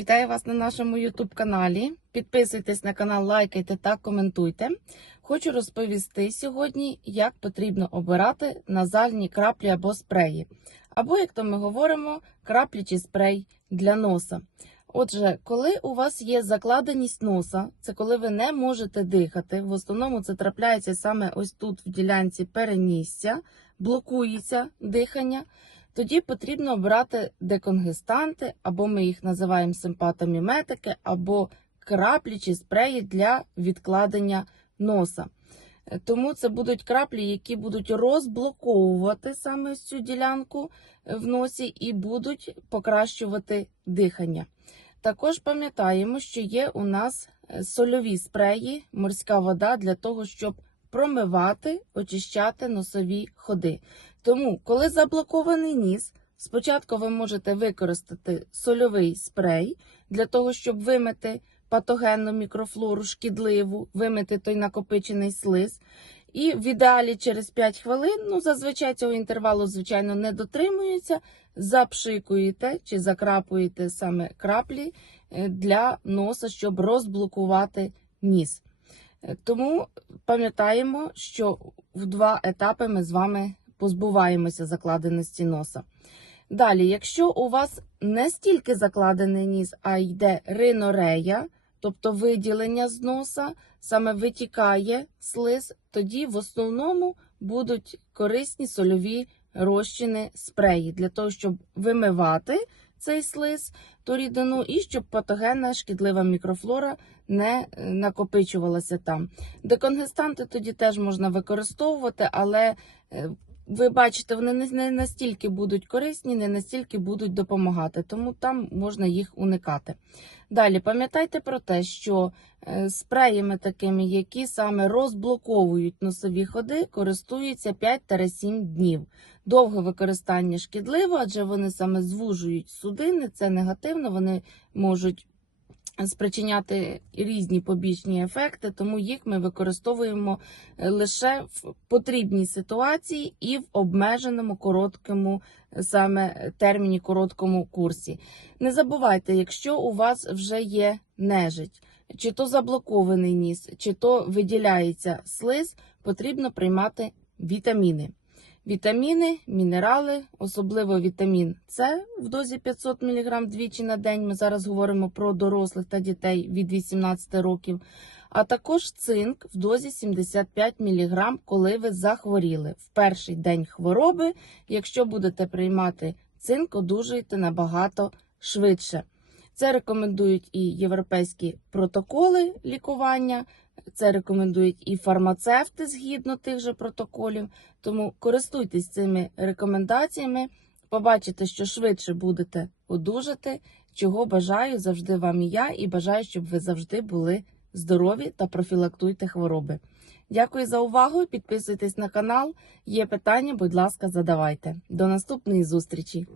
Вітаю вас на нашому YouTube каналі. Підписуйтесь на канал, лайкайте та коментуйте. Хочу розповісти сьогодні, як потрібно обирати назальні краплі або спреї. Або, як то ми говоримо, краплі чи спрей для носа. Отже, коли у вас є закладеність носа, це коли ви не можете дихати. В основному це трапляється саме ось тут, в ділянці перенісся, блокується дихання. Тоді потрібно обрати деконгестанти, або ми їх називаємо симпатоміметики, або краплі чи спреї для відкладення носа. Е, Тому це будуть краплі, які будуть розблоковувати саме цю ділянку е, в носі і будуть покращувати дихання. Також пам'ятаємо, що є у нас е, сольові спреї, морська вода для того, щоб промивати, очищати носові ходи. Тому, коли заблокований ніс, спочатку ви можете використати сольовий спрей для того, щоб вимити патогенну мікрофлору шкідливу, вимити той накопичений слиз. І в ідеалі через 5 хвилин, ну зазвичай цього інтервалу, звичайно, не дотримується, запшикуєте чи закрапуєте саме краплі е, для носа, щоб розблокувати ніс. Е, Тому пам'ятаємо, що в два етапи ми з вами позбуваємося закладеності носа. Далі, якщо у вас не стільки закладений ніс, а йде ринорея, тобто виділення з носа, саме витікає слиз, тоді в основному будуть корисні сольові розчини спреї для того, щоб вимивати цей слиз, ту рідину, і щоб патогенна шкідлива мікрофлора не е, накопичувалася там. Деконгестанти тоді теж можна використовувати, але е, ви бачите, вони не- настільки будуть корисні, не настільки будуть допомагати, тому там можна їх уникати. Далі пам'ятайте про те, що е, спреями такими, які саме розблоковують носові ходи, користуються 5-7 днів. Довге використання шкідливо, адже вони саме звужують судини, це негативно, вони можуть спричиняти різні побічні ефекти, тому їх ми використовуємо е, лише в потрібній ситуації і в обмеженому короткому е, саме терміні, короткому курсі. Не забувайте, якщо у вас вже є нежить, чи то заблокований ніс, чи то виділяється слиз, потрібно приймати вітаміни. Вітаміни, мінерали, особливо вітамін С в дозі 500 мг двічі на день. Ми зараз говоримо про дорослих та дітей від 18 років. А також цинк в дозі 75 мг, коли ви захворіли. В перший день хвороби, якщо будете приймати цинк, одужуєте набагато швидше. Це рекомендують і європейські протоколи лікування, це рекомендують і фармацевти згідно тих же протоколів. Тому користуйтесь цими рекомендаціями, побачите, що швидше будете одужати, чого бажаю завжди вам і я, і бажаю, щоб ви завжди були здорові та профілактуйте хвороби. Дякую за увагу. Підписуйтесь на канал. Є питання, будь ласка, задавайте. До наступної зустрічі!